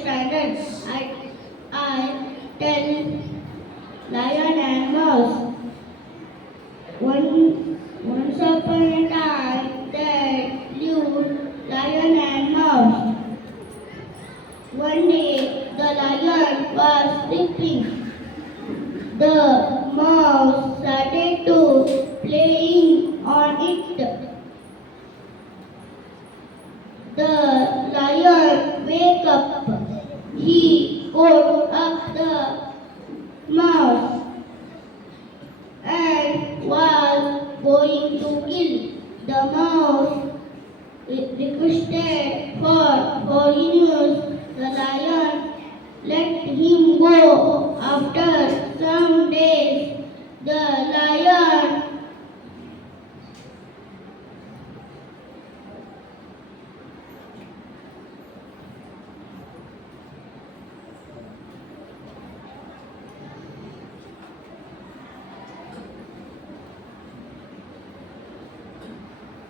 standard. I tell lion and mouse. Once upon a time, there lived lion and mouse. One day, the lion was sleeping. The mouse started to playing on it. The lion wake up. He caught up the mouse and was going to kill the mouse. It requested for forgiveness. The lion let him go. After some days, the lion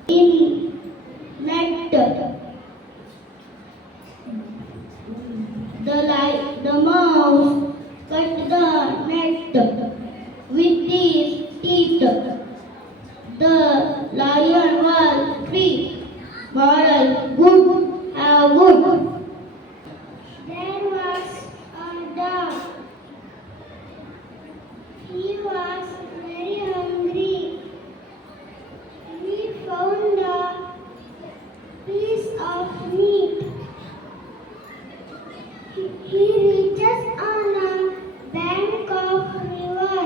in met the mouse cut the net with his teeth. The lion was free. Moral: good, have good. There was a dog. He was very hungry. He found a piece of meat. He reaches on a bank of river.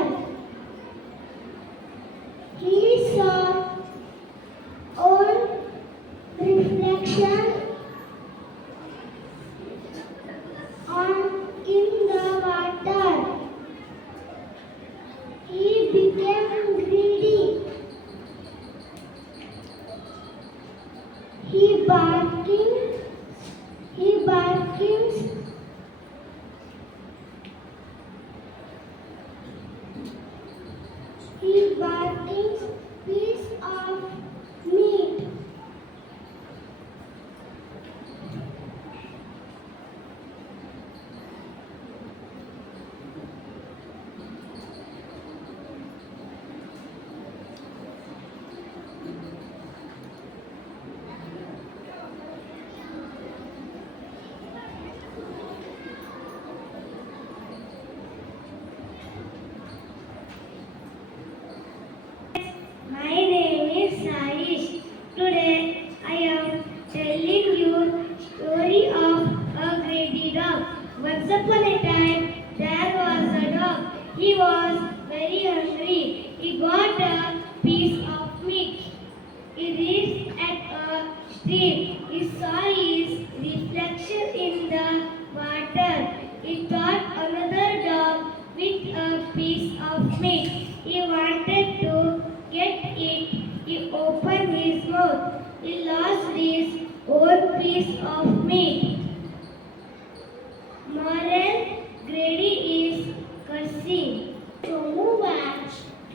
He saw own reflection on in the water. He became greedy. He barking, he barkings, he barkings piece of meat. My name is Sarish. Today I am telling you story of a greedy dog. Once upon a time there was a dog. He was very hungry. He got a piece of meat. He reached at a stream. He saw his reflection in the water. He thought another dog with a piece of meat. He wanted to get it. He opened his mouth. He lost his own piece of meat. Moral: greedy is cursing. Two were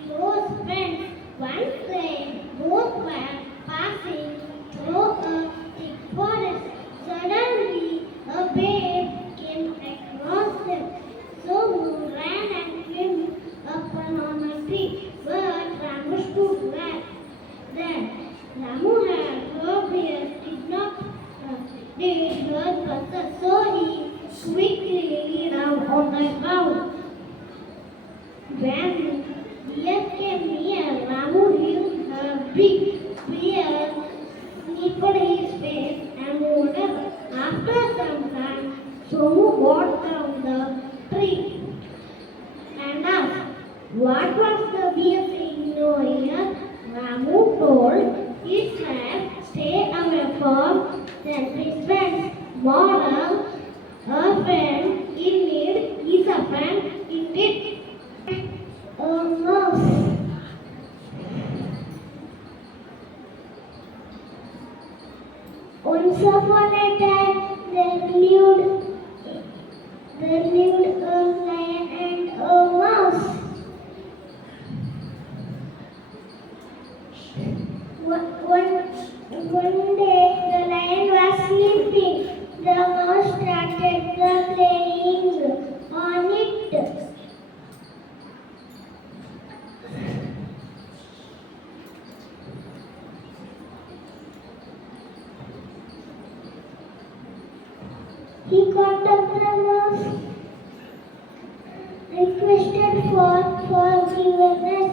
close friends. One day, both were passing through a thick forest. Suddenly, a bear came across them. So ran and climbed up on a tree. But Ramu stood back. Then Ramu had no bear, did not but so he quickly lay down on the ground. When deer came near, Ramu held her big spear, sniffed his face, and moved on. After some time, Somu got down the tree and asked, what was the bear saying no here? Ramu told, his friend, stay away from selfish friends. Moral: a friend in need is a friend indeed. A mouse. Once upon a time there lived a lion and a mouse. One day the lion was sleeping. The mouse started He caught up the mouse, requested for forgiveness.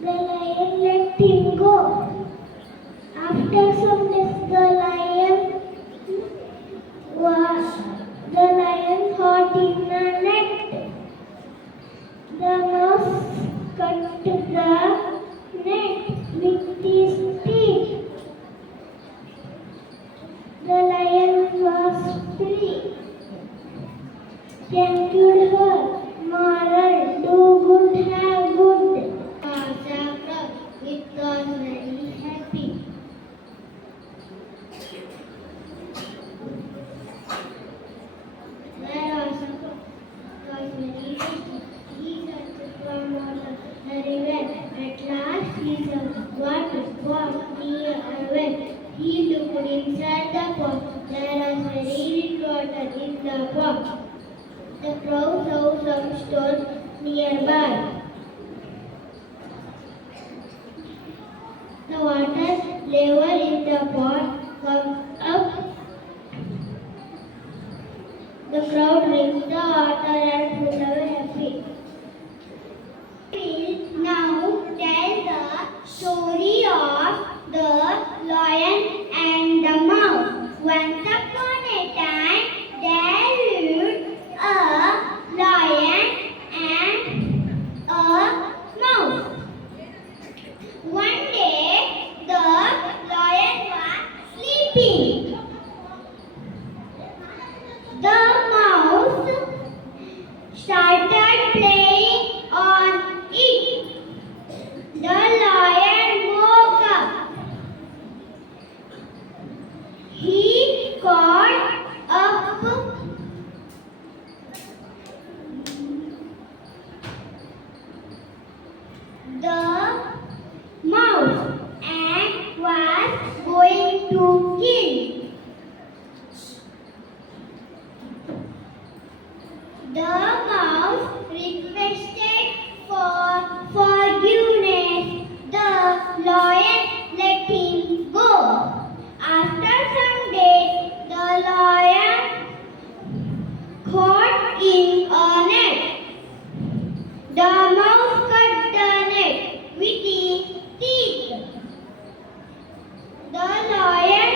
The lion let him go. After some days, the lion caught in a net. The mouse cut the net with his teeth. The lion was free. Thank you, her. Moral: do good, have good. It was very happy. There was very happy. He searched from water the river. At last he saw water was near a well. He looked inside the pot. There was very little water in the pot. The crow saw some stones nearby. The water level in the pot comes up. The crowd drinks the water and flew away happy. We will now tell the story of the lion and the mouse. Once upon a time, there lived a lion and a mouse. One day, the lion was sleeping. The mouse started playing on it. The lion woke up. He caught up the mouse and was going to kill. The mouse requested for forgiveness. The lion let him go. After some days, the lion caught in a net. The mouse cut the net with his teeth. The lion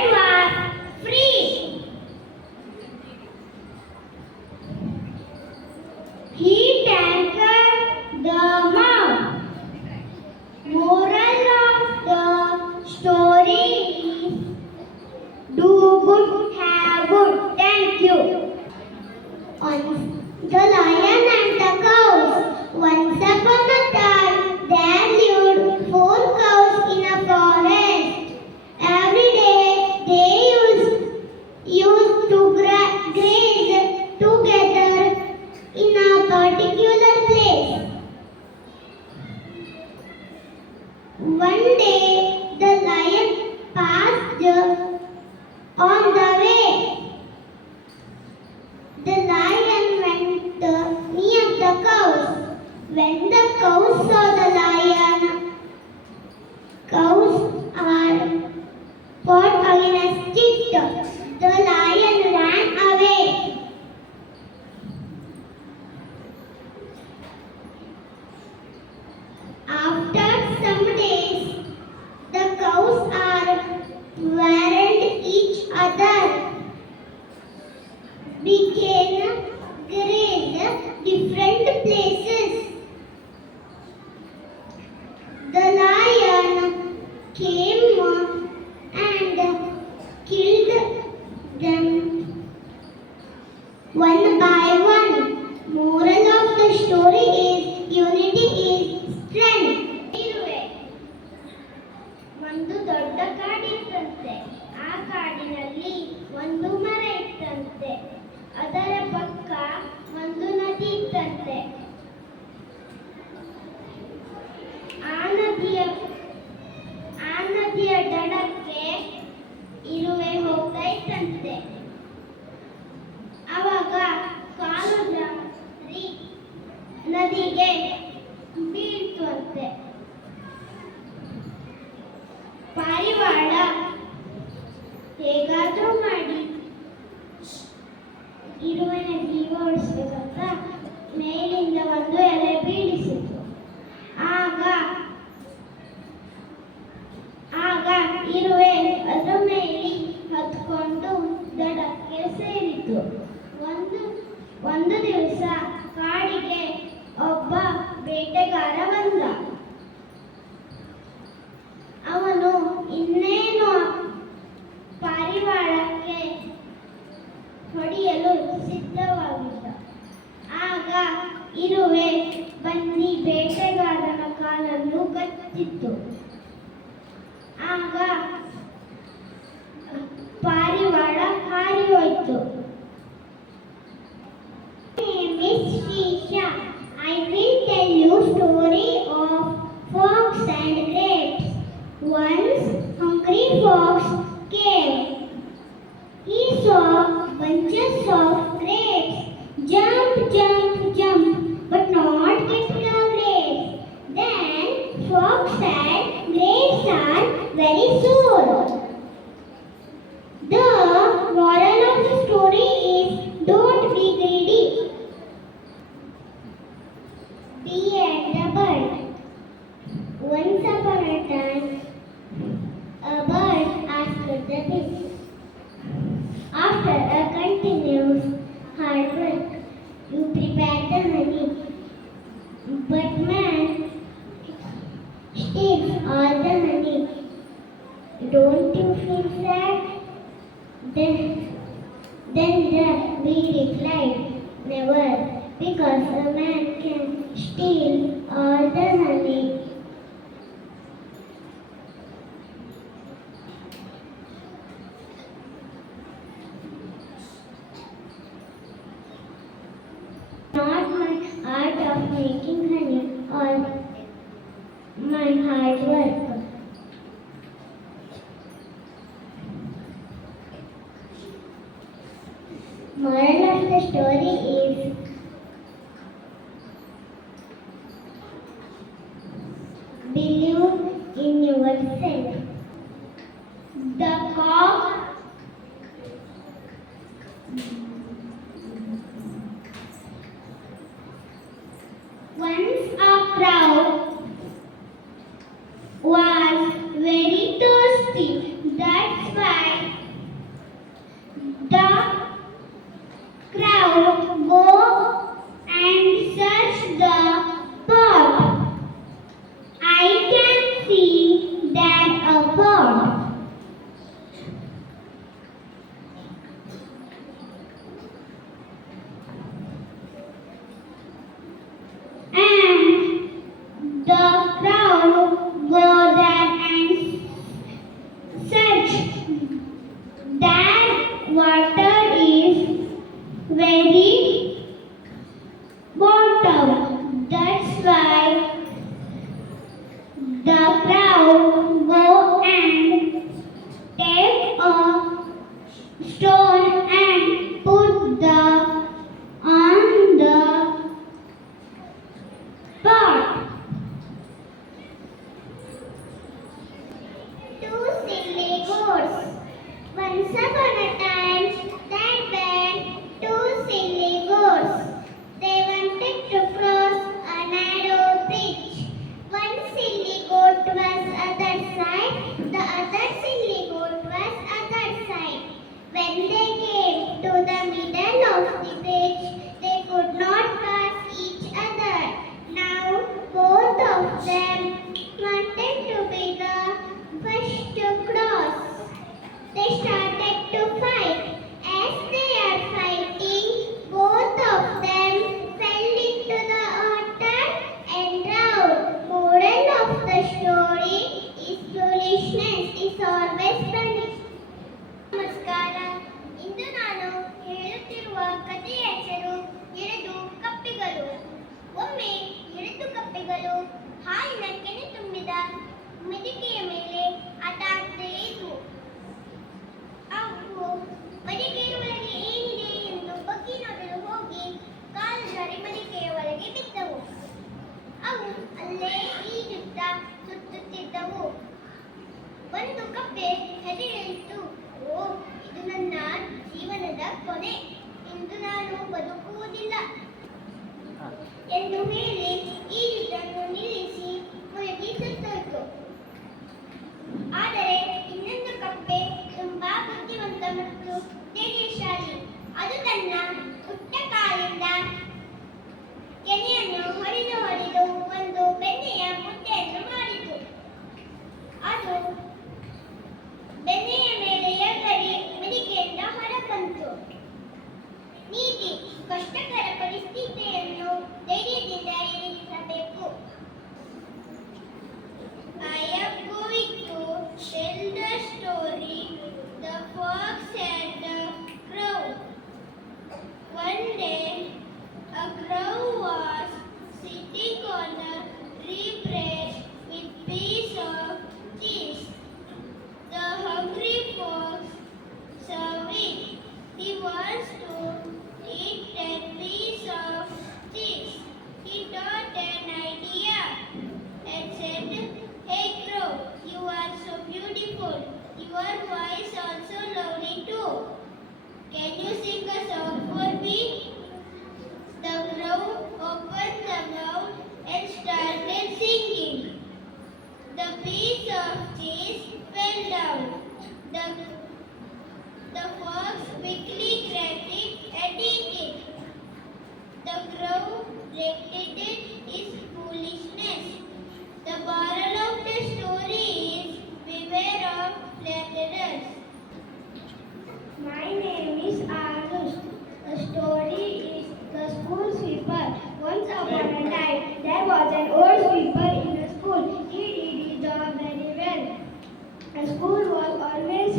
ಬರುತ್ತಿತ್ತು. ಆಗ ಪಾರಿವಾಳ ಹಾರಿ ಹೋಯಿತು. My name is Shisha. I will tell you story of fox and grapes. Once hungry fox came. He saw bunches of grapes. Jump, jump, jump, but not get the grapes. Then fox said, grapes are very sour. The moral of the story is don't be greedy. Bee and the bird. Once upon a time, a bird asked the bee, after a continuous hard work, you prepare the honey, but man steals all the honey. Don't you feel sad? Then the bee replied, never, because a man can steal all the honey. Not my art of making honey or my hard work. Moral of the story is believe in yourself. The cock once a crow was very thirsty. That's why the crow go and search the pot. I can see that a pot. And the crow go there and search. That water is very bottom. That's why the crow go and take a stone and put the on the pot. Two silly goats. Once upon a time, there were two silly goats. They wanted to cross a narrow bridge. One silly goat was other side, the other silly goat was other side. When they came to the middle of the bridge, they could not pass each other. Now both of them wanted to be the first to cross. They started to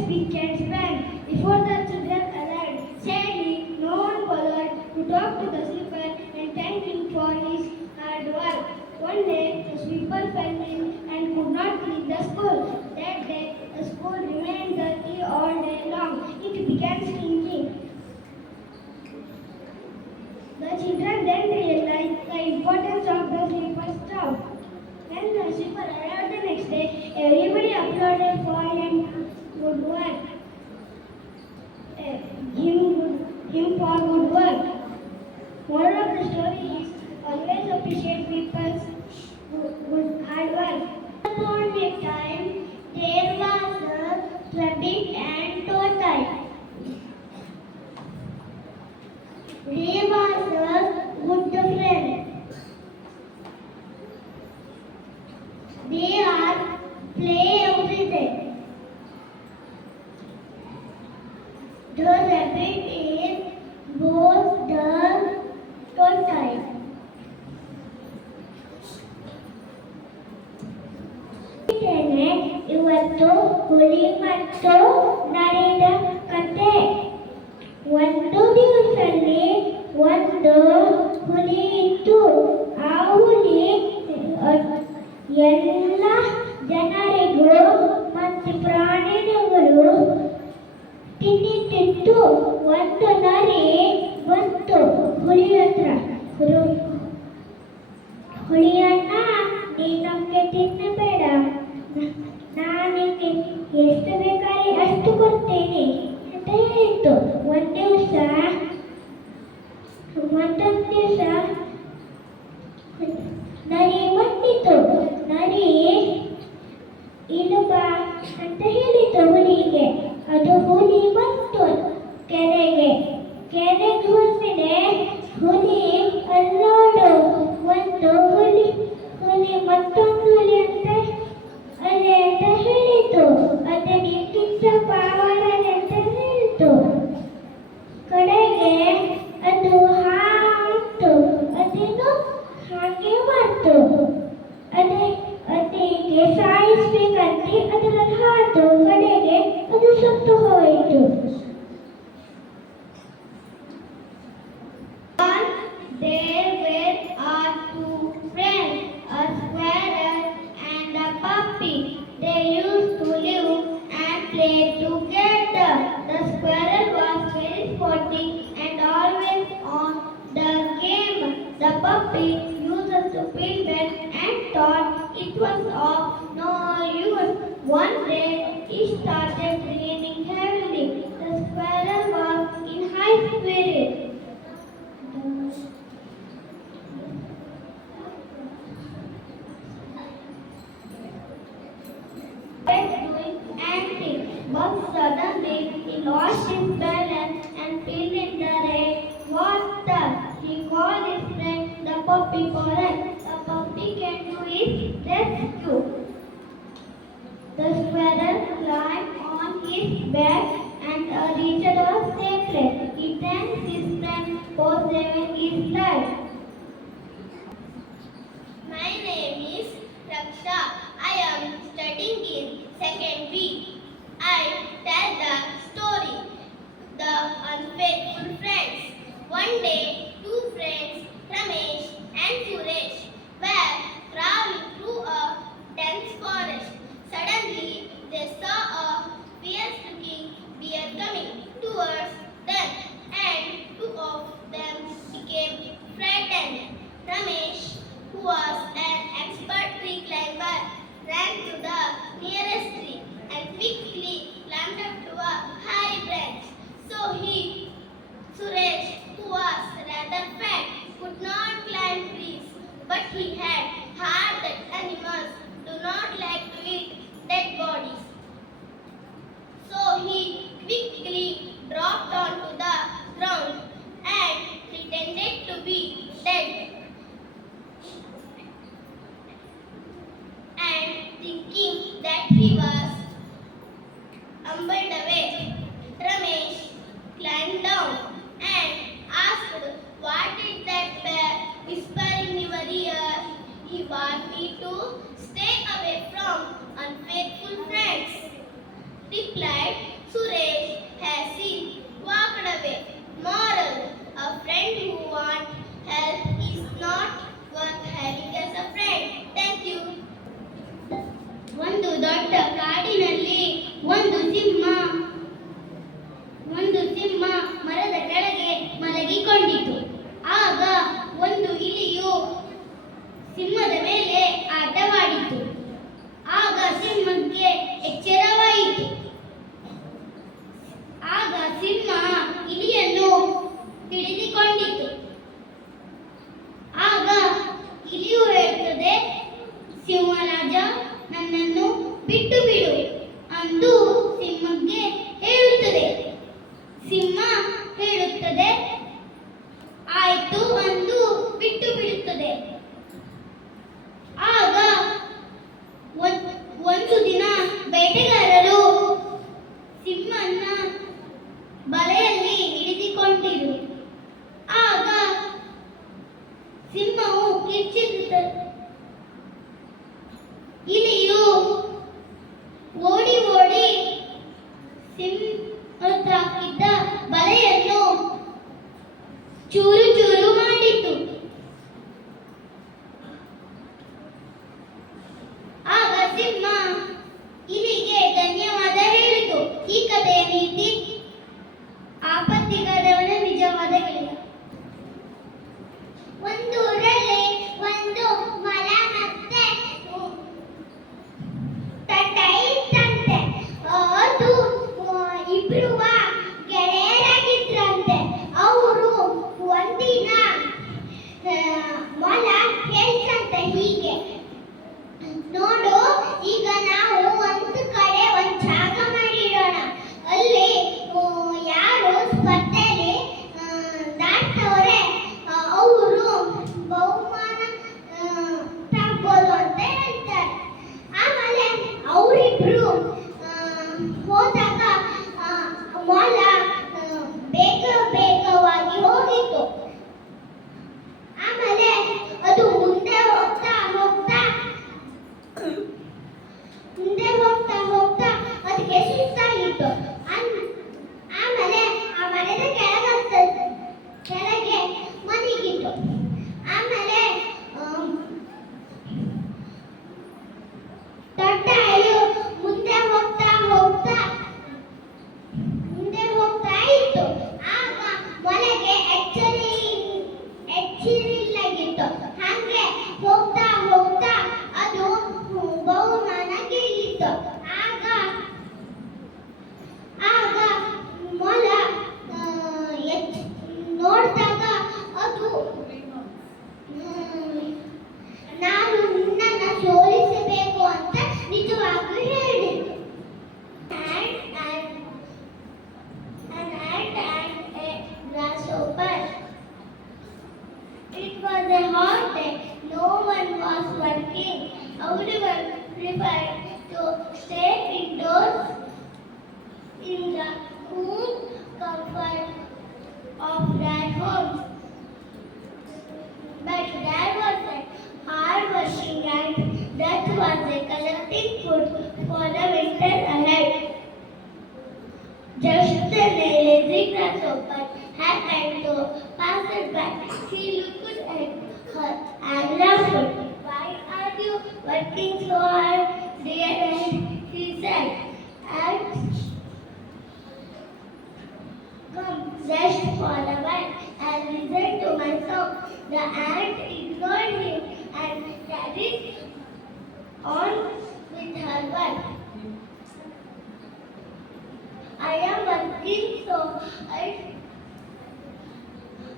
weekend's plan. Before the children arrived, sadly, no one bothered to talk to the sweeper and thank him for his hard work. One day, the sweeper fell ill and could not clean the school. That day, the school remained dirty all day long. It began stinking. The children then realized the importance of the sweeper's job. When the sweeper arrived the next day, everybody applauded for him good work. Him for good work. Moral of the story is always appreciate people's good hard work. Upon a time, there was a rabbit and tortoise. They was a good friend. They are play every day. The rabbit is both the tortoise. ಇದೇನೆ ಇವತ್ತು ಹುಲಿ ಮತ್ತು ನರಿದ ಕತೆ. ಒಂದು ದಿವಸದಲ್ಲಿ ಒಂದು ಹುಲಿ ಇತ್ತು. ಆ ಹುಲಿ ಎಲ್ಲ ಜನರಿಗೂ ಮತ್ತು ಪ್ರಾಣಿಗಳು ತಿನ್ನಿಟ್ಟಿತ್ತು. ಒಂದು ನರಿ ಬಂತು ಹುಲಿ ಹತ್ರ. ಹುಲಿಯನ್ನ ನೀನು ನಮಗೆ ತಿನ್ನಬೇಡ, ನಾನಿಗೆ ಎಷ್ಟು ಬೇಕಾದ್ರೆ ಅಷ್ಟು ಕೊಡ್ತೇನೆ ಅಂತ ಹೇಳಿತ್ತು. ಮತ್ತೊಂದು ದಿವಸ ನರಿ ಬಂದಿತ್ತು. ನರಿ ಇದು ಬಾ ಅಂತ ಹೇಳಿತು ಹುಲಿಗೆ. ಅದು ಹುಲಿ ಬಂತು ಕೆರೆಗೆ. ಹೋದ್ಮೇಲೆ ಹುಲಿ ಅಲ್ಲೋಡು ಒಂದು ಹುಲಿ ಮತ್ತೊಂದು ಹುಲಿ ಅಂತ ಅದೇ ಅಂತ ಹೇಳಿತು. ಅದಕ್ಕಿಂತ ಪಾವನೆ ಅಂತ ಹೇಳಿತು. ಕಡೆಗೆ ಅದು ಹಾತು. ಅದನ್ನು ಹಾಗೆ ಮಾಡ್ತು. ಅದಕ್ಕೆ ಸಾಯಿಸ್ಬೇಕಂತ ಅದರಲ್ಲಿ ಹಾತು. ಕಡೆಗೆ ಅದು ಸತ್ತು ಹೋಯಿತು. There were two friends, a squirrel and a puppy. They used to live and play together. The squirrel was very sporty and always on the game. The puppy used to feel bad and thought it was of no use. One day, he started raining heavily. The squirrel was in high spirits. Doing anything, but suddenly he lost his balance and fell in the rain water. He called his friend the puppy for help. The puppy came to his rescue. The squirrel climbed on his back and reached a safe place. He thanked his friend for saving his life. My name is Raksha. I am studying in second week. I tell the story, The Unfaithful Friends. One day, two friends, Ramesh and Suresh, were traveling through a dense forest. Suddenly, they saw a fierce-looking bear coming towards them, and two of them became frightened. Ramesh, who was an expert tree climber, ran to the nearest tree and ಸಿಂಹ ಇಲಿಯನ್ನು ಹಿಡಿದುಕೊಂಡಿತು. ಆಗ ಇಲಿಯು ಹೇಳುತ್ತದೆ, ಸಿಂಹರಾಜ, ನನ್ನನ್ನು ಬಿಟ್ಟು ಬಿಡು ಅಂದು ಸಿಂಹಕ್ಕೆ ಹೇಳುತ್ತದೆ. ಸಿಂಹ ಹೇಳುತ್ತದೆ, ಆಯ್ತು ಅಂದು ಬಿಟ್ಟು ಬಿಡುತ್ತದೆ. ಆಗ ಒಂದು ದಿನ ಬೇಟೆಗಾರರು ಸಿಂಹನ ಬಲೆಯಲ್ಲಿ ಹಿಡಿದುಕೊಂಡಿರು. ಆಗ ಸಿಂಹವು ಕಿರ್ಚಿರುತ್ತದೆ. ಇಲಿಯು ಓಡಿ ಓಡಿ ಸಿಂಹದ ಹಾಕಿದ್ದ ಬಲೆಯನ್ನು ಚೂರು ಚೂರು ಮಾಡಿತು. ಆಗ ಸಿಂಹ ಇಲಿಗೆ ಧನ್ಯವಾದ ಹೇಳಿತು. ಈ ಕಥೆಯ ನೀತಿ, ಆಪತ್ತಿಗಾದವನ ನಿಜವಾದ ಗೆಳೆಯ. ಒಂದು ಊರಲ್ಲಿ ಒಂದು ಮೊಲ ಮತ್ತೆ ತಟ್ಟ ಇತ್ತಂತೆ. ಅದು ಇಬ್ರು ಗೆಳೆಯರಾಗಿದ್ರಂತೆ. ಅವರು ಒಂದಿನ ಮೊಲ ಹೇಳ್ತಂತೆ ಹೀಗೆ, ನೋಡು, ಈಗ ನಾವು ಒಂದು ಕಡೆ ಒಂದು ಜಾಗ ಮಾಡಿಡೋಣ. ಅಲ್ಲಿ ಯಾರು ಸ್ಪರ್ಧೆಯಲ್ಲಿ ದಾಟ್ತವ್ರೆ ಅವರು ಬಹುಮಾನ ತಗೋಬೋದು ಅಂತ ಹೇಳ್ತಾರೆ. ಆಮೇಲೆ ಅವರಿಬ್ರು ಹೋದಾಗ ಮೊಲ ಬೇಗವಾಗಿ ಹೋಗಿತ್ತು. ಆಮೇಲೆ ಅದು ಮುಂದೆ ಹೋಗ್ತಾ ಅದಕ್ಕೆ ಸುಸ್ತಾಗಿತ್ತು. ಆಮೇಲೆ ಆ ಮರದ ಕೆಳಗೆ ಮಲಗಿತ್ತು. ಆಮೇಲೆ ದೊಡ್ಡ ಮುಂದೆ ಹೋಗ್ತಾ ಇತ್ತು. ಆಗ ಮೊಲಗೆ ಎಚ್ಚರಿಲ್ಲಾಗಿತ್ತು. ಹಾಗೆ ಹೋಗ್ತಾ ಅದು ಬಹುಮಾನ ಗೆಲ್ಲಿತ್ತು. ಆಗ ಮೊಲ ನೋಡಿದಾಗ ಅದು ನಾನು ನಿನ್ನನ್ನು ಸೋಲಿಸಬೇಕು ಅಂತ ನಿಜವಾಗ್ಲೂ ಹೇಳಿತು. An ant and a grasshopper. It was a hot day. No one was working. Everyone preferred to stay indoors in the cool comfort of their homes. But there was a hard-working ant that was collecting food for the winter ahead. Just then a lazy grasshopper happened to pass it by. He looked at her and laughed. Why are you working so hard, dear ant? He said. And come, rest for a while and listen to my song. The ant ignored him and carried on with her work. I am working so hard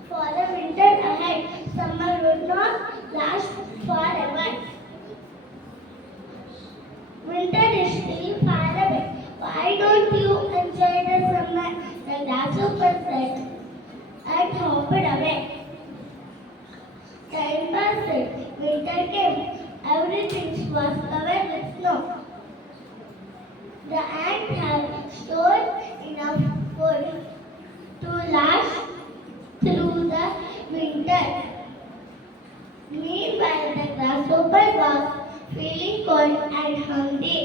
for the winter ahead. Summer will not last forever. Winter is still far away. Why don't you enjoy the summer? The grasshopper said and hopped away. Time passed. Winter came. Everything was covered with snow. The ant had stored enough food to last through the winter. Meanwhile, the grasshopper was feeling cold and hungry.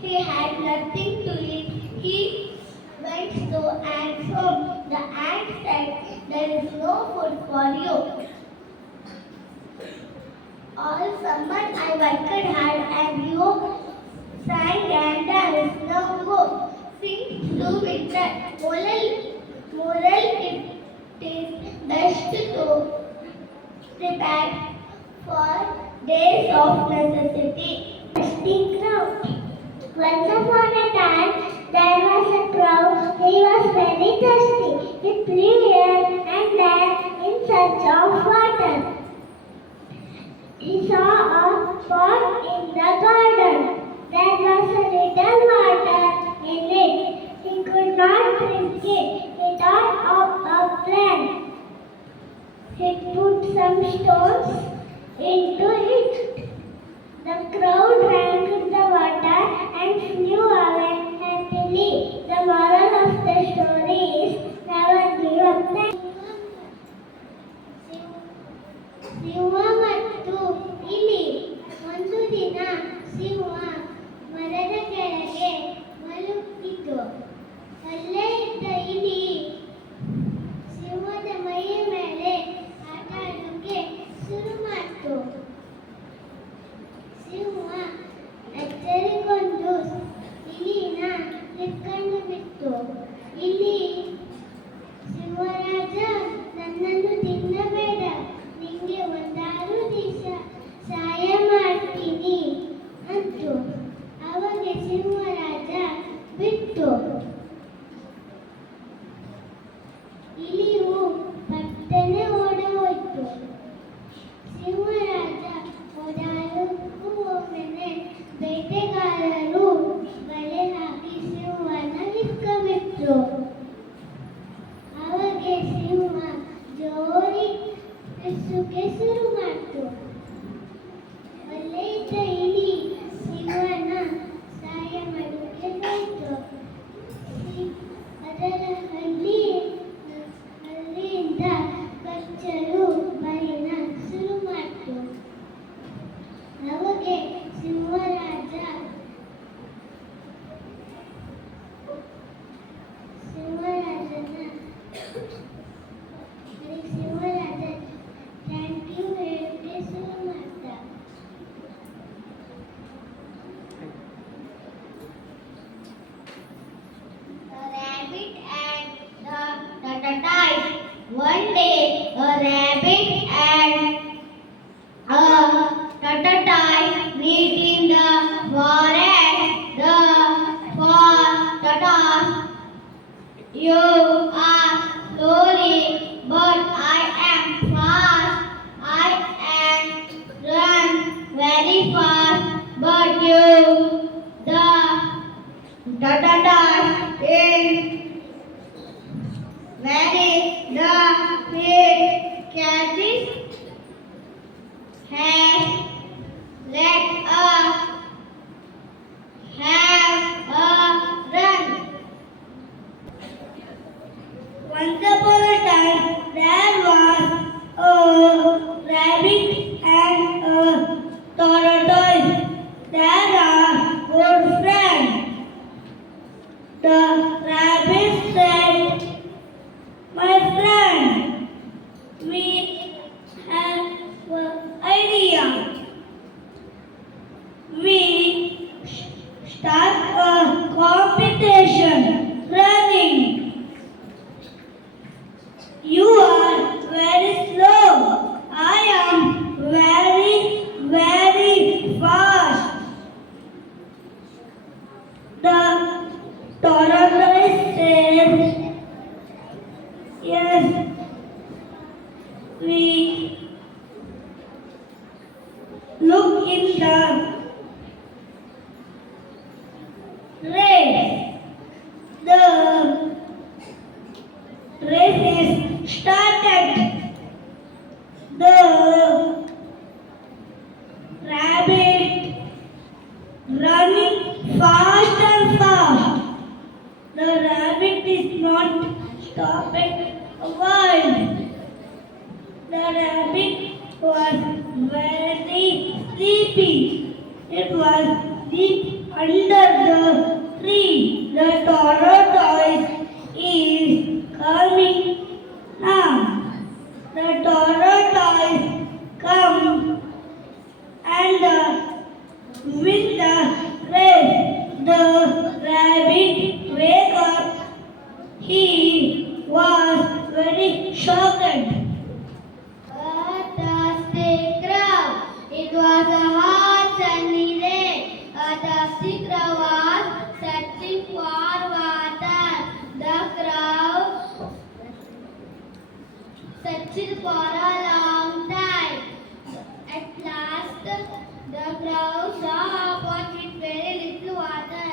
He had nothing to eat. He went to ant's home. The ant said, there is no food for you. All summer I worked hard and you sang and danced. Now go, sing through winter. Moral, it is best to prepare for days of necessity. Resting crow. Once upon a time, there was a crow who He was very thirsty. He flew here and there in search of water. He saw a pot in the garden. There was a little water in it. He could not drink it. He thought of a plan. He put some stones into it. The crow drank the water and flew away happily. The moral of the story is never give up. ಸಿಂಹ ಮತ್ತು ಇಲಿ. ಒಂದು ದಿನ ಸಿಂಹ ಮರದ ಕೆಳಗೆ ಮಲಗಿತು. ಅಲ್ಲೇ ಇದ್ದ ಇಲಿ ಸಿಂಹದ ಮೈಯ ಮೇಲೆ ಆಟ ಆಡೋಕೆ ಶುರು ಮಾಡ್ತು. ಸಿಂಹ ಎಚ್ಚರಿಕೊಂಡು ಇಲಿನ ಹಿಡ್ಕೊಂಡು ಬಿಟ್ಟು, ಇಲಿ, ಸಿಂಹರಾಜ, ನನ್ನನ್ನು ತಿನ್ನಬೇಡ, ನಿಂಗೆ ಒಂದಾರು ದಿವಸ ಸಹಾಯ ಮಾಡ್ತೀನಿ ಅಂತು. ಅವಾಗ ಸಿಂಹರಾಜ ಬಿಟ್ಟು. ಇಲಿಯು ಪಟ್ಟನೆ ಓಡೋಯ್ತು. ಸಿಂಹರಾಜ ಓಡಾಡೋಕ್ಕೂ ಒಮ್ಮೆನೆ ಬೇಟೆಗಾರರು ಬಲೆ ಹಾಕಿ ಸಿಂಹನ ಹಿಡ್ಕೊಂಡ್ಬಿಟ್ರು. ಅವಾಗೆ ಸಿಂಹ ಜೋರಿ ಕಿಸುಕೆ ಶುರು ಮಾಡ್ತು. ಅಲ್ಲೇ ಇದ್ದ ಇಲಿ ಸಿಂಹನ ಸಹಾಯ ಮಾಡೋಕೆ ಹೋಯ್ತು. ಅದರ ಹಲ್ಲಿಯಿಂದ ಕಚ್ಚಲು ಬರಿನ ಶುರು ಮಾಡ್ತು. ಅವಾಗೆ ಸಿಂಹರಾಜ ಥ್ಯಾಂಕ್ ಯು ಹೇಳಕ್ಕೆ ಶುರು ಮಾಡ್ದ. The rabbit and the tortoise. One day, a rabbit and a tortoise meet in the forest. The tortoise, you are slowly, but I am fast. I am run very fast, but you, the tortoise, is very the fish catches has let us have a run. Once upon a time, there was a rabbit and a tortoise. They are good friends. The rabbit said, "My friend, we have an idea. We start a competition running. You are very slow. I am very, very fast." The tortoise said, "Yes, we look in the race. The race is started." The rabbit running fast and fast. The rabbit is not stopping a while. The rabbit was very sleepy. It was deep under the tree. The tortoise is coming now. The tortoise come and win the race. The rabbit wake up. He was very shocked. A thirsty crowd. It was a hot sunny day. A thirsty crow was searching for water. The searched for a long time. At last, the crow saw a pot with very little water.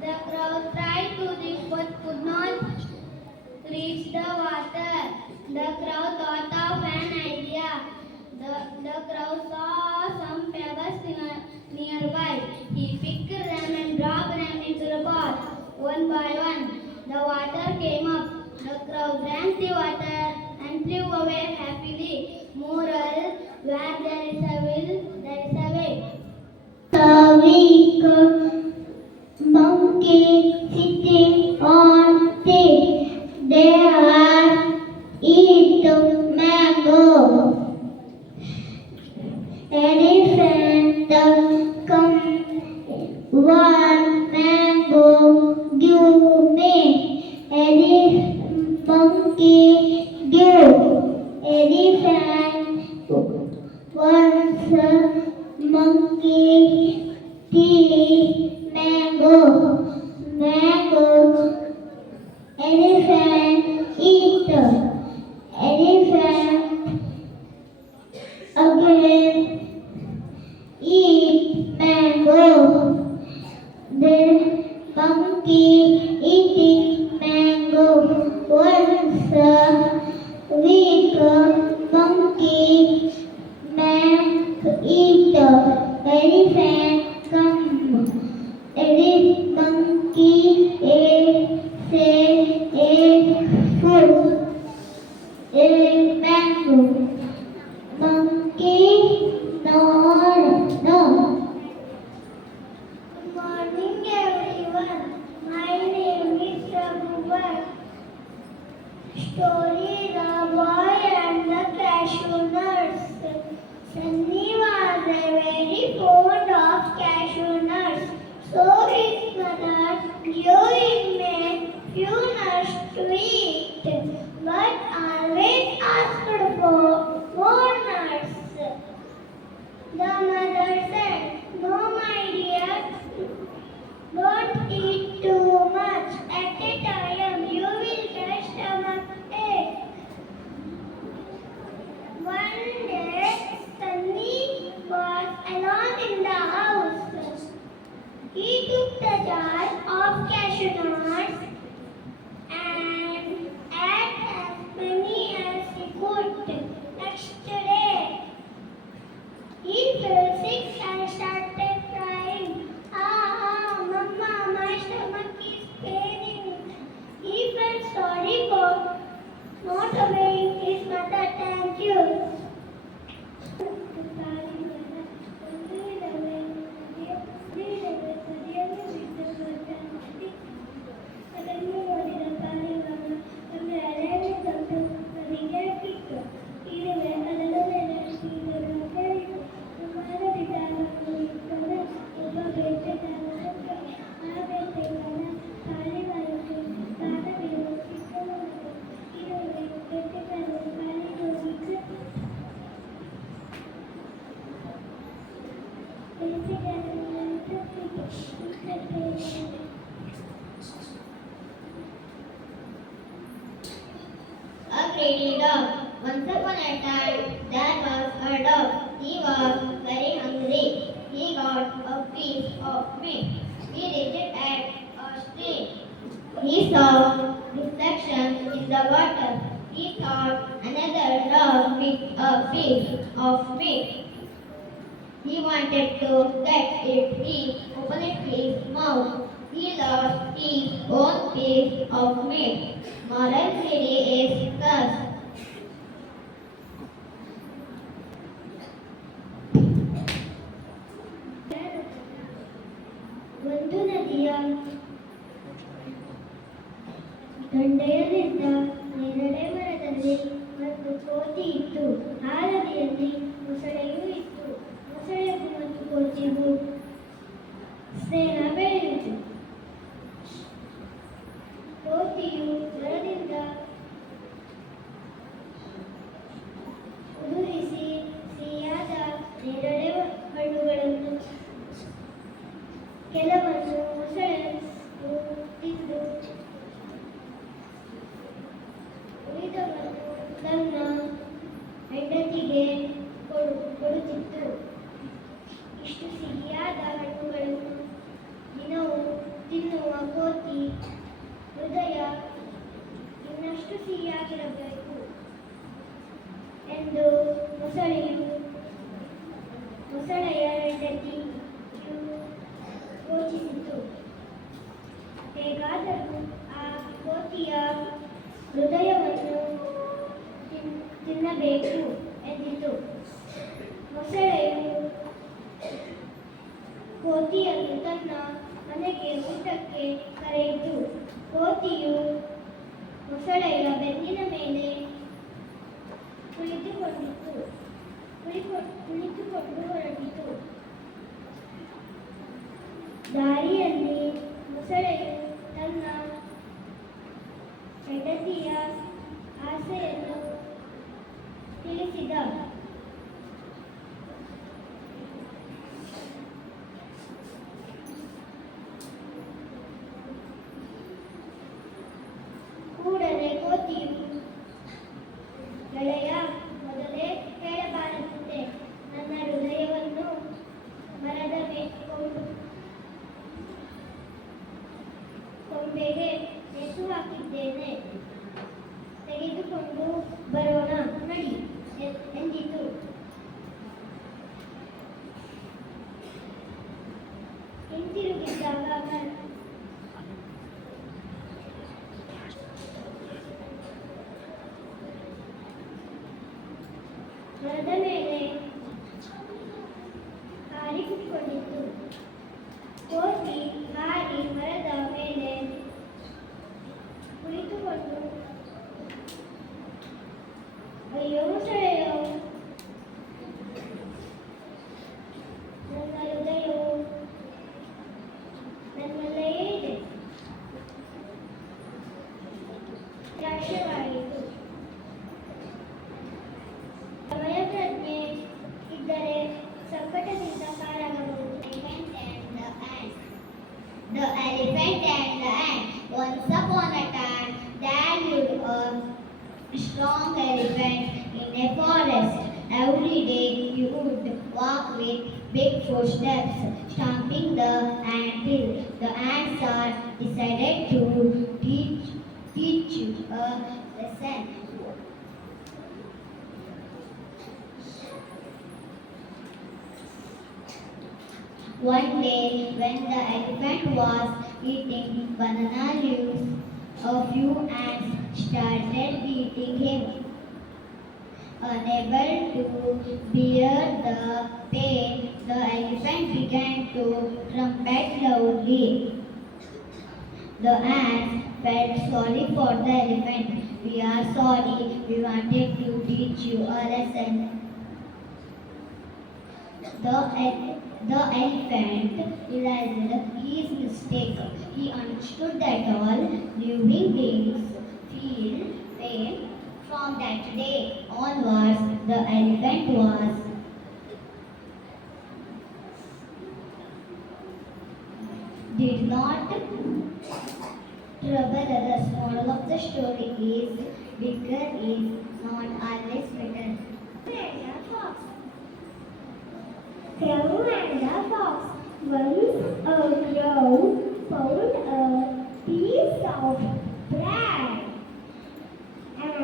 The crow tried to reach but could not reach the water. The crow thought of an idea. The crow saw some pebbles nearby. He picked them and dropped them into the pot. One by one, the water came up. The crow drank the water and flew away happily. Moral, where there is a will, there is a way. The weak monkey sitting on tree. There eat mango. Elephant come one mango give me. Monkey give elephant once monkey tea mango elephant eat elephant again eat mango the monkey eating mango once week monkey eat elephant come monkey ate food mango monkey no. Good morning everyone. My name is Raghuvar. Story The Boy and the Cashew Nuts. Sunny was very fond of cashew nuts, so his mother gave him a few nuts to eat, but always asked for more nuts. The mother said, "No, my dear, don't eat too much at a time. You will get stomach ache." One day, Sunny was alone in the house. He took the jar of cashew nuts and ate as many as he could. Next day, he felt sick and started crying. Mama, my stomach is paining. He felt sorry for not obeying his mother. Thank you. A greedy dog. Once upon a time, there was a dog. He was very hungry. He got a piece of meat. He reached at a stream. He saw reflection in the water. He thought another dog picked a piece of meat. He wanted to get it. He opened his mouth. He lost his own piece of meat. Moral greedy is curse. ಒಂದು ನದಿಯ ದಂಡೆಯಲ್ಲಿದ್ದ ನೇರಳೆ ಮರದಲ್ಲಿ ಒಂದು ಕೋತಿ ಇತ್ತು. ಆ ನದಿಯಲ್ಲಿ ಮೊಸಳೆಯೂ ಇತ್ತು. ಮೊಸಳೆಗೂ ಮತ್ತು ಕೋತಿಗೂ ಸ್ನೇಹ ಬೆಳೆಯಿತು. ಕೋತಿಯು ಜ್ವರದಿಂದ ಉದುರಿಸಿ ಸಿಹಿಯಾದ ನೇರಳೆ ಹಣ್ಣುಗಳನ್ನು ಕೆಲವನ್ನು ಮೊಸಳೆಯು ತಿಂದು ಉಳಿದವನ್ನು ತನ್ನ ಕೊಡುತ್ತಿತ್ತು. ಇಷ್ಟು ಸಿಹಿಯಾದ ಹಣ್ಣುಗಳನ್ನು ದಿನವೂ ತಿನ್ನುವ ಕೋತಿ ಹೃದಯ ಇನ್ನಷ್ಟು ಸಿಹಿಯಾಗಿರಬೇಕು ಎಂದು ಮೊಸಳೆಯ ಹೆಂಡತಿ ಯೋಚಿಸಿತು. ಹೇಗಾದರೂ ಆ ಕೋತಿಯ ಹೃದಯವನ್ನು ತಿನ್ನಬೇಕು ಎಂದಿತು. ಮೊಸಳೆಯು ಕೋತಿಯನ್ನು ತನ್ನ ಮನೆಗೆ ಊಟಕ್ಕೆ ಕರೆಯಿತು. ಕೋತಿಯು ಮೊಸಳೆಯ ಬೆನ್ನಿನ ಮೇಲೆ ಕುಳಿತುಕೊಂಡು ಹೊರಟಿತು. ದಾರಿಯಲ್ಲಿ ಮೊಸಳೆಯು ತನ್ನ ಹೆಂಡತಿಯ ಆಸೆಯನ್ನು ತಿಳಿಸಿದ. ಕೂಡಲೇ ಕೋತಿಯು, ಗೆಳೆಯ, ಮೊದಲೇ ಹೇಳಬಾರದಿತ್ತೆ. ನನ್ನ ಹೃದಯವನ್ನು ಮರದ ಕೊಂಬೆಗೆ ನೇತು ಹಾಕಿದ್ದೇನೆ. ತೆಗೆದುಕೊಂಡು ಬರೋಣ ನಡಿ ಎಂದಿತು. ಹಿಂತಿರುಗಿದ್ದಾಗ ಮರದ ಮೇಲೆ ಹಾರಿ ಕುತ್ಕೊಂಡಿತ್ತು. ಕೋತಿ ಹಾರಿ ಮರದ ಮೇಲೆ ಕುಳಿತುಕೊಂಡು, ಅಯ್ಯೋ ಮೊಸಳೆಯೋ, ನನ್ನ ಹೃದಯವು ನನ್ನಲ್ಲೇ ಇದೆ. ನಿರಾಶೆವಾಯಿತು. ಸಮಯ ಪ್ರಜ್ಞೆ ಇದ್ದರೆ ಸಂಕಟದಿಂದ ಪಾರಾಗಬಹುದು. The elephant and the ant. Once upon a time, there lived a strong elephant in a forest. Every day he would walk with big footsteps, stomping the anthill. The ants are decided to teach you a lesson. One day, when the elephant was eating banana leaves, a few ants started beating him. Unable to bear the pain, the elephant began to trumpet loudly. The ants felt sorry for the elephant. We are sorry, we wanted to teach you a lesson. The elephant realized his mistake. He understood that all living beings feel pain. From that day onwards, the elephant was did not trouble others. Moral of the story is bigger is not always better. Crow and the fox. Once a crow found a piece of bread and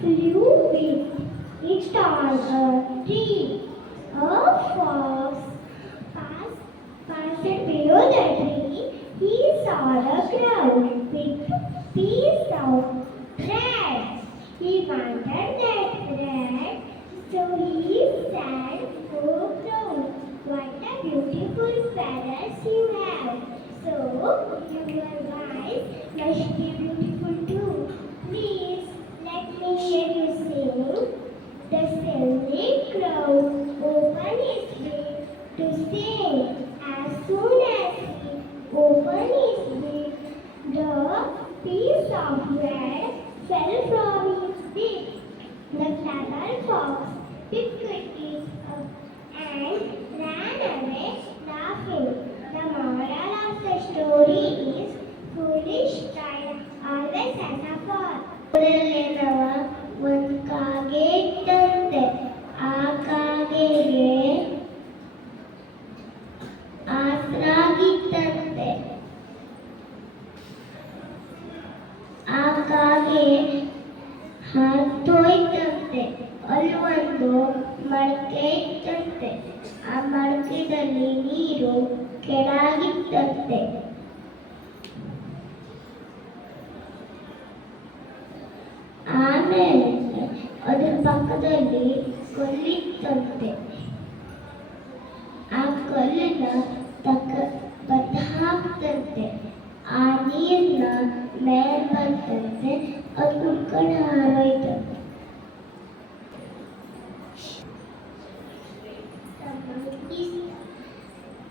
flew with it on a tree. A fox passed below the tree. He saw the crow with piece of bread. He wanted that bread, so he said, "Oh crow, what a beautiful feathers you have. So your eyes must be beautiful too. Please let me hear you sing." The silly crow opened his beak to sing. As soon as he opened his beak, the piece of bread fell from his beak. The clever fox picked it up and ran away laughing. The moral of the story is foolish pride always has a fall. ಒಂದು ಕಾಗೆ ಇತ್ತಂತೆ. ಆ ಕಾಗೆಗೆ ಹಾತೋಯ್ತಂತೆ. ಅಲ್ಲೊಂದು ಮಡಕೆ ಇತ್ತಂತೆ. ಆ ಮಡಕೆದಲ್ಲಿ ನೀರು ಕೆಳಗಿತ್ತಂತೆ. ಆಮೇಲೆ ಅದ್ರ ಪಕ್ಕದಲ್ಲಿ ಕಲ್ಲಿತ್ತಂತೆ. ಆ ಕಲ್ಲನ್ನ ಬತ್ತ ಹಾಕ್ತಂತೆ. ಆ ನೀರ್ನ ಮೇಲ್ ಬರ್ತಂತೆ. ಅದು ಕುಡ್ಕೊಂಡು ಹಾರೋಯ್ತಂತೆ.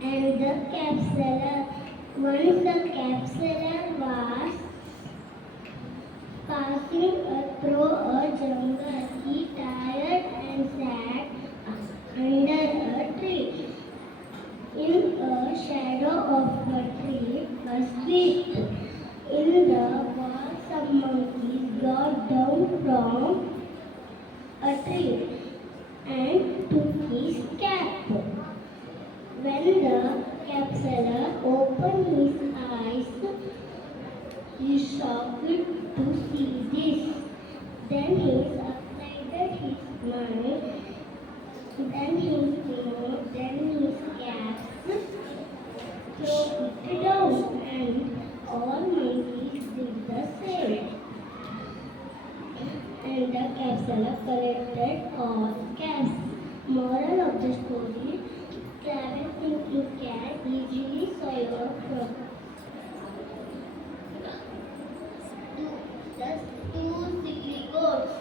And the cap seller. Once the cap seller was passing through a jungle. He tired and sat under a tree. In a shadow of a tree, asleep. In the wall, some monkeys got down from a tree and took his cap. When the cap seller opened his eyes, he shocked to see this. Then he subsided his mind. Then his cap threw it down, and all monkeys did the same. And the cap seller collected all caps. Moral of the story: travel things you can easily swallow from. The two silly goats.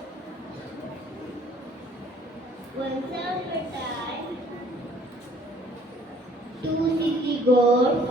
Once upon a time, two silly goats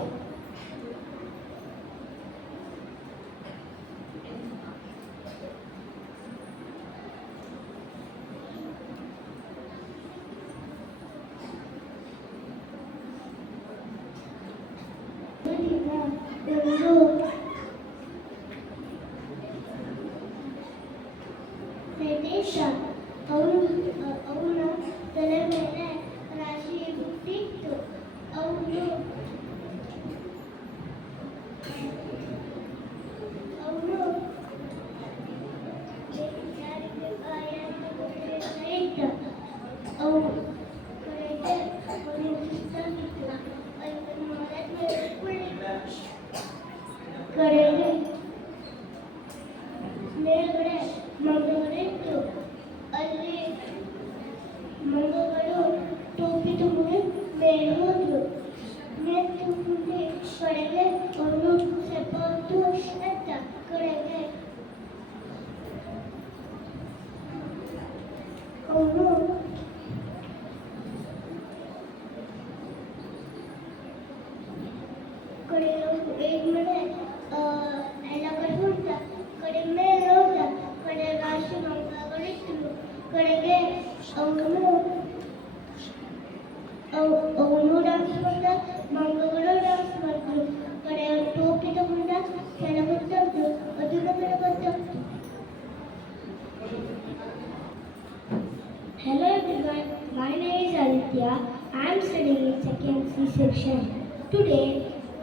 ಅವನ ತಲೆ ಮೇಲೆ ರಾಶಿ ಬಿಟ್ಟಿತ್ತು. ಅವನು ಕಡೆಗೆ ಮೇಲ್ಗಡೆ ಮಂಗಗಳಿತ್ತು. ಅಲ್ಲಿ ಮಂಗಗಳು ಟೋಪಿ ತಗೊಂಡು ಮೇಲೆ ಹೋದ್ರು. ಮೇಲೆ ತಗೊಂಡು ಕಡೆಗೆ ಅವನು ಸ್ವಲ್ಪ ಹೊತ್ತು ಎತ್ತ. ಕಡೆಗೆ ಅವನು ಕಡೆ ಮೇಲೆ ಎಲ್ಲ ಕಟ್ಕೊಂಡ. ಕಡೆ ಮೇಲೆ ಹೋದ. ಕಡೆ ರಾಶಿ ಮಂಗಗಳಿತ್ತು. ಕಡೆಗೆ ಅವನು ಡಾನ್ಸ್ ಮಾಡ್ದ. ಮಂಗಗಳು ಡಾನ್ಸ್ ಮಾಡಿದ್ರು. ಕಡೆ ಟೋಪಿ ತಗೊಂಡ ಕೆಳಗೆ ತಂದು ಅದನ್ನ ಕೆಳಗೆ ತಂದು. Hello everyone, my name is Aditya. I am studying in second C section. Today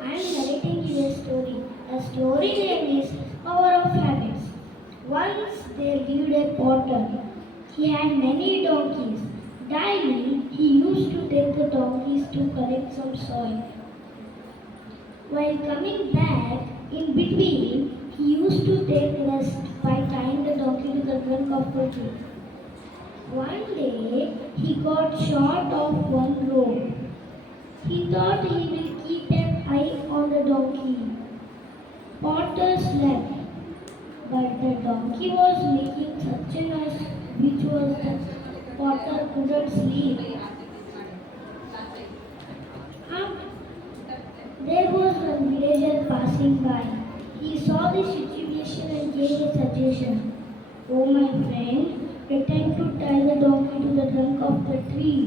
I am narrating you a story. The story name is Power of Habits. Once there lived a potter. He had many donkeys. Daily he used to take the donkeys to collect some soil. While coming back, in between, he used to take rest by tying the donkey to the trunk of the tree. One day, he got short of one rope. He thought he will keep an eye on the donkey. Potter slept, but the donkey was making such a noise which was the potter couldn't sleep. There was a villager passing by. He saw the situation and gave a suggestion. Oh my friend, pretend to tie the donkey to the trunk of the tree.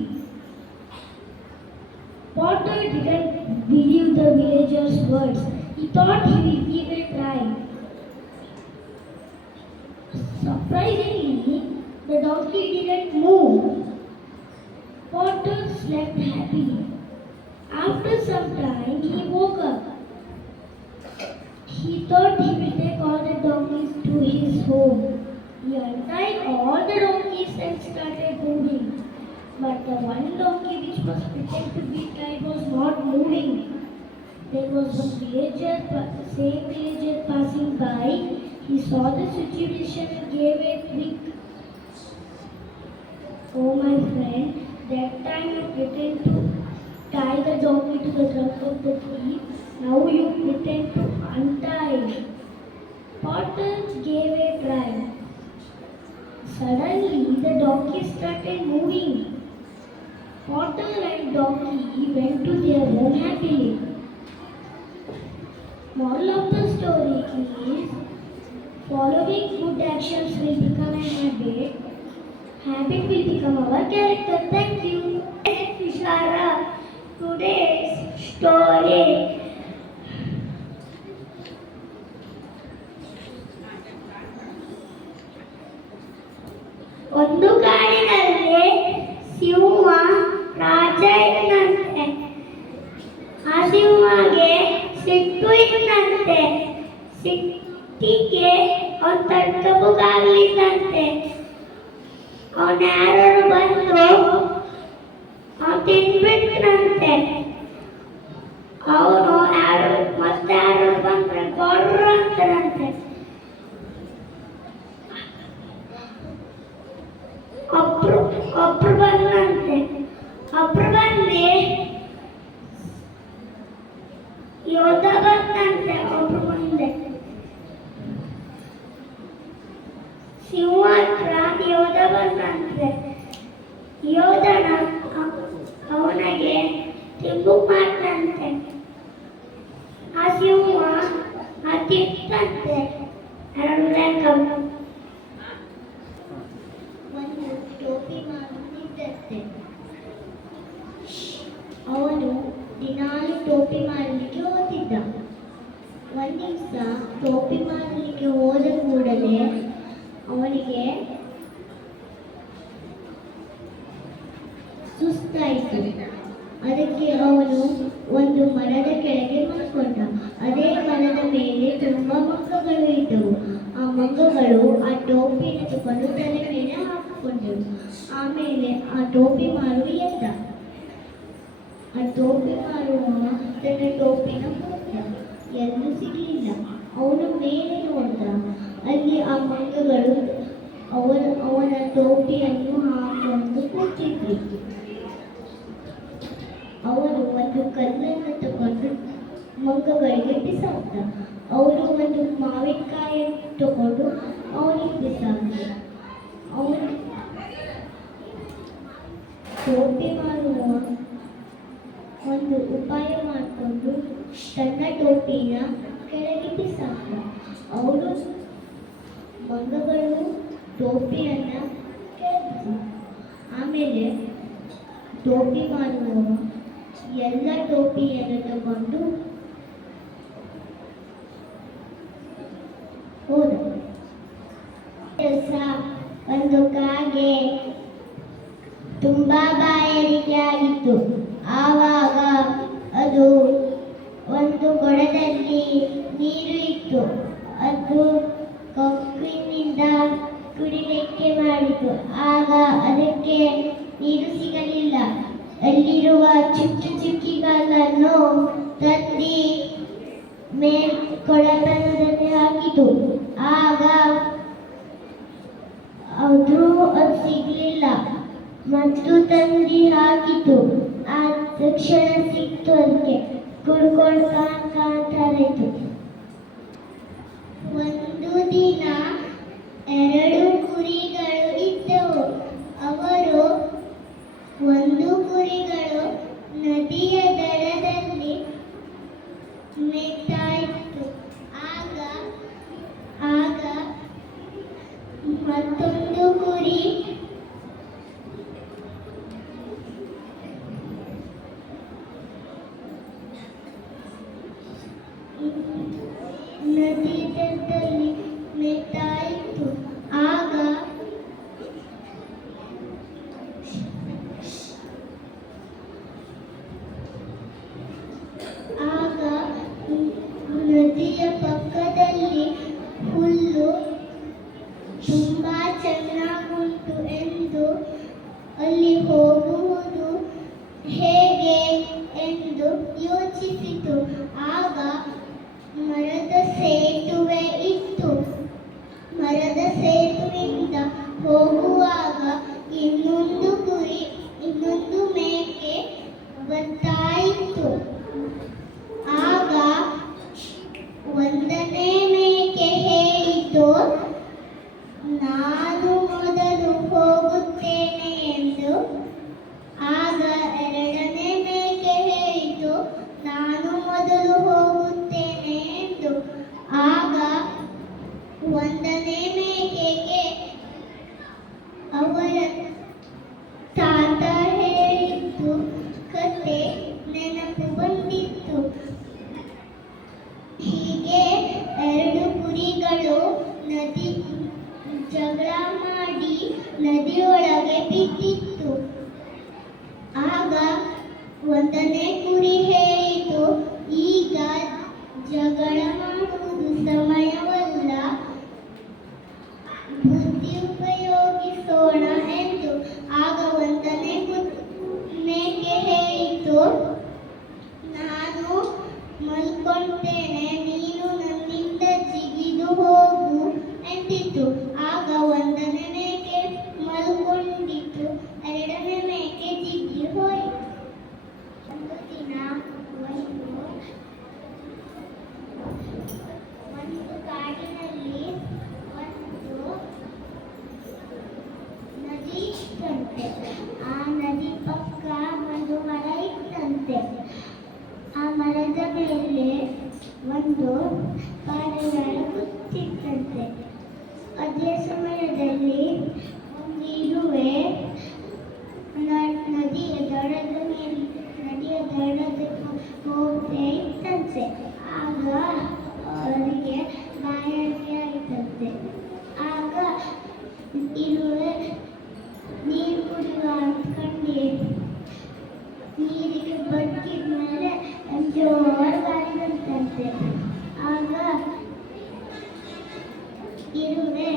Potter didn't believe the villager's words. He thought he will give a try. Surprisingly, the donkey didn't move. Potter slept happily. After some time, he woke up. He thought he will take all the donkeys to his home. He untied all the donkeys and started moving. But the one donkey which was pretended to be tied was not moving. There was one same villager passing by. He saw the situation and gave a quick, "Oh my friend, that time you pretend to tie the donkey to the trunk of the tree. Now you pretend to untie." Potter gave a try. Suddenly, the donkey started moving. Potter and donkey went to their home happily. Moral of the story is following good actions will become a habit. Habit will become our character. Thank you. Ishara, today's story. ಒಂದು ಕಾಡಿನಲ್ಲಿ ಸಿಂಹ ರಾಜ ಇದ್ದಂತೆ. ಆ ಸಿಂಹಗೆ ಸಿಟ್ಟು ಇದ್ದಂತೆ. ಸಿಟ್ಟಿಗೆ ಅವನು ತಡ್ಕಬೇಕಾಗ್ಲಿಲ್ಲಂತೆ. ಅವನ ಯಾರು ಬಂದು ಅವನು ತಿನ್ಬಿಟ್ರಂತೆ. ಅವನು ಮತ್ತೆ ಯಾರು ಬಂದ್ರೆ ಕೊಡ್ರ ಅಂತಾರಂತೆ. ಒಬ್ರು ಬಂದ್ರಂತೆ. ಒಬ್ರು ಬಂದು ಯೋಧ ಬಂದಂತೆ. ಒಬ್ರು ಮುಂದೆ ಸಿಂಹ ಹತ್ರ ಯೋಧ ಬಂದಂತೆ. ಯೋಧನ ಅವನಿಗೆ ತಿಂಬು ಮಾಡ್ತಂತೆ. ಆ ಸಿಂಹ ತಿಂತಂತೆ. ಎರಡು ಲೆಕ್ಕ ಒಂದು ಟೋಪಿ ಮಾರುತ್ತಿದ್ದಂತೆ. ಅವನು ದಿನಾಲು ಟೋಪಿ ಮಾಡಲಿಕ್ಕೆ ಹೋಗ್ತಿದ್ದ. ಒಂದು ದಿವಸ ಟೋಪಿ ಮಾಡಲಿಕ್ಕೆ ಹೋದ ಕೂಡಲೇ ಅವನಿಗೆ ಸುಸ್ತಾಯಿತು. ಅದಕ್ಕೆ ಅವನು ಒಂದು ಮರದ ಕೆಳಗೆ ಮಲ್ಕೊಂಡ. ಅದೇ ಮರದ ಮೇಲೆ ತುಂಬ ಮಂಗಗಳು ಇದ್ದವು. ಆ ಮಂಗಗಳು ಆ ಟೋಪಿಯನ್ನು ತಗೊಂಡು ತಲೆ ಮೇಲೆ ಹಾಕಿಕೊಂಡರು. ಆಮೇಲೆ ಆ ಟೋಪಿ ಮಾರುವ ಎದ್ದ. ಆ ಟೋಪಿ ಮಾರುವ ತನ್ನ ಟೋಪಿನ ಹುಡುಕ್ದ. ಎಲ್ಲೂ ಸಿಗಲಿಲ್ಲ. ಅವನು ಮೇಲೆ ನೋಡಿದ. ಅಲ್ಲಿ ಆ ಮಂಗಗಳು ಅವನ ಟೋಪಿಯನ್ನು ಹಾಕೊಂಡು ಕೂತಿದ್ರು. ಅವನು ಒಂದು ಕಲ್ಲನ್ನು ತಗೊಂಡು ಮಂಗಗಳಿಗೆ ಬಿಸಾಕ್ದ. ಅವರು ಒಂದು ಮಾವಿನಕಾಯಿಯನ್ನು ತಗೊಂಡು ಅವನಿಗೆ ಬಿಸಾಕ್ದ. ಅವನು ಟೋಪಿ ಮಾರುವ ಒಂದು ಉಪಾಯ ಮಾಡಿಕೊಂಡು ತನ್ನ ಟೋಪಿನ ಕೆಳಗೆ ಬಿಸಾಕ್ದ. ಅವರು ಮಂಗಗಳು ಟೋಪಿಯನ್ನು ಕೆಳಗಿಸಿದ. ಆಮೇಲೆ ಟೋಪಿ ಮಾಡುವ ಎಲ್ಲ ಟೋಪಿಯನ್ನು ತಗೊಂಡು ಹೋದ. ಒಂದು ಕಾಗೆ ತುಂಬಾ ಬಾಯಾರಿಕೆ ಆಗಿತ್ತು. ಆವಾಗ ಅದು ಒಂದು ಕೊಡದಲ್ಲಿ ನೀರು ಇತ್ತು. ಅದು ಕೊಕ್ಕಿನಿಂದ ಕುಡಿಲಿಕ್ಕೆ ಮಾಡಿತು. ಆಗ ಅದಕ್ಕೆ ನೀರು ಸಿಗಲಿಲ್ಲ. ಅಲ್ಲಿರುವ ಚುಕ್ಕಿ ಚುಕ್ಕಿಗಳನ್ನು ತಂದು ಕೊಡದಲ್ಲಿ ಹಾಕಿತು. ಆಗ ಅದು ಸಿಗಲಿಲ್ಲ. ಮತ್ತು ತಂದು ಹಾಕಿತು. ಆ ತಕ್ಷಣ ಸಿಕ್ತು. ಅದಕ್ಕೆ ಕುಡ್ಕೊಂಡು ಕಾಣ್ತಾಯಿತು. ಒಂದು ದಿನ ಎರಡು ಕುರಿಗಳು ಇದ್ದವು. ಅವರು ಒಂದು ಕುರಿಗಳು ನದಿಯ ದಡದಲ್ಲಿ ಮೇಯ್ತಾ ಇತ್ತು. ಆಗ ಮತ್ತೊಂದು ಕುರಿ ನದಿಯ ದಡದಲ್ಲಿ ಮೇಯ್ತಾ ಇತ್ತು. ಆಗ ನದಿಯ ಪಕ್ಕದಲ್ಲಿ ಹುಲ್ಲು ತುಂಬಾ ಅಲ್ಲಿ ಹೋಗುವುದು ಹೇಗೆ ಎಂದು ಯೋಚಿಸಿತು. ಆಗ ಮರದ ಸೇತುವೆ ಇತ್ತು. ಮರದ ಸೇತುವೆಯಿಂದ ಹೋಗುವಾಗ ಇನ್ನೊಂದು ಮೇಕೆ ಬರ್ತಾ ಇತ್ತು. ಆಗ ಒಂದನೇ ಮೇಕೆ ಹೇಳಿತು, ನಾನು ಮೊದಲು ಹೋಗುತ್ತೇನೆ ಎಂದು. ಆಗ ಎರಡನೇ ಮೇಕೆ ಹೇಳಿತು, ನಾನು ಮೊದಲು ಹೋಗುತ್ತೇನೆ ಎಂದು. ಆಗ ಒಂದನೇ ಮೇಕೆಗೆ ಅವರ ತಾತ ಹೇಳಿದ್ದು ಕತೆ ನೆನಪು ಬಂದಿತ್ತು. ಹೀಗೆ ಎರಡು ಕುರಿಗಳು ಜಗಳ ಮಾಡಿ ನದಿಯೊಳಗೆ ಬಿದ್ದಿತ್ತು. ಆಗ ಒಂದನೇ ಕುರಿ ಹೇಳಿತು, ಈಗ ಜಗಳ ಮಾಡುವುದು ಸಮಯವಲ್ಲ, ಬುದ್ಧಿ ಉಪಯೋಗಿಸೋಣ ಎಂದು. ಆಗ ಒಂದನೇ ಮೇಕೆ ಹೇಳಿತು, ನಾನು ಮಲ್ಕೊಳ್ತೇನೆ, ನೀನು ನನ್ನಿಂದ ಜಿಗಿದು ಹೋಗು ಎಂದಿತು. ಆಗ ಒಂದನೇ ಮೇಕೆ ಮಲ್ಕೊಂಡಿತು, ಎರಡನೇ ಮೇಕೆ ಜಿಗಿ ಹೋಯಿತು. ಒಂದು ದಿನ ಒಂದು ಕಾಡಿನಲ್ಲಿ ಒಂದು ನದಿ ಇತ್ತಂತೆ. ಆ ನದಿ ಪಕ್ಕ ಒಂದು ಮರ ಇತ್ತಂತೆ. ಆ ಮರದ ಮೇಲೆ ಒಂದು ಪಾರಿವಾಳ ಕೂತಿತ್ತಂತೆ. ಅದೇ ಸಮಯದಲ್ಲಿ ಒಂದು ಇರುವೆ ನದಿಯ ದಡದ ಹೋಗ್ತಾ ಇತ್ತಂತೆ. ಆಗ ಅವರಿಗೆ ಬಾಯಾರಿಕೆ ಆಯಿತಂತೆ. ಆಗ ಇರುವೆ ನೀರು ಕುಡಿಯುವ ಅಂದ್ಕೊಂಡು ನೀರಿಗೆ ಬಗ್ಗಿದ ಮೇಲೆ ಜೋರು ಗಾಳಿ ಬಂತಂತೆ. ಆಗ ಇರುವೆ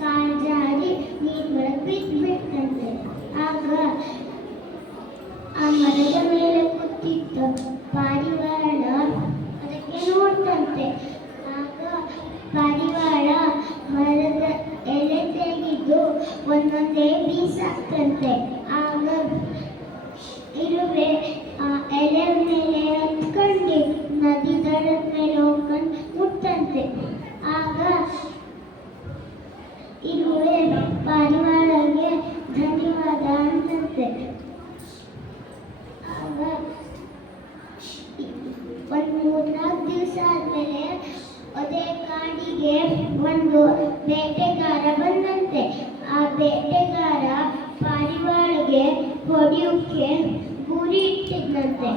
ಕಾಲು ಜಾರಿ ನೀರೊಳಗೆ ಬಿದ್ದುಬಿಡ್ತಂತೆ. ಆಗ ಆ ಮರದ ಮೇಲೆ ಕೂತಿದ್ದ ಪಾರಿವಾಳ ಅದಕ್ಕೆ ನೋಡ್ತಂತೆ. ಆಗ ಪಾರಿವಾಳ ಮರದ ಎಲೆ ತೆಗೆದು ಒಂದೊಂದೇ ಬೀಸಾಕ್ತಂತೆ. ಆಗ ಇರುವೆ ಆ ಎಲೆ ಮೇಲೆ ಹತ್ಕೊಂಡು ನದಿ ದಡದ ಮೇಲೆ ಹೋಗ್ಕೊಂಡು ಮುಟ್ಟಂತೆ. ಆಗ ಇರುವೆ ಪಾರಿವಾಳಗೆ ಧನ್ಯವಾದ ಅಂತಂತೆ. ಆಗ ಒಂದು 3-4 ದಿವಸ ಆದ್ಮೇಲೆ ಅದೇ ಕಾಡಿಗೆ ಒಂದು ಬೇಟೆಗಾರ ಬಂದಂತೆ. ಆ ಬೇಟೆಗಾರ ಪಾರಿವಾಳಗೆ ಹೊಡೆಯೋಕ್ಕೆ ಗುರಿ ಇಟ್ಟಿದ್ದಂತೆ.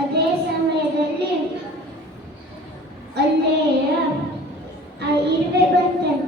ಅದೇ ಸಮಯದಲ್ಲಿ ಅಲ್ಲೇ ಆ ಇರುವೆ ಬಂತಂತೆ.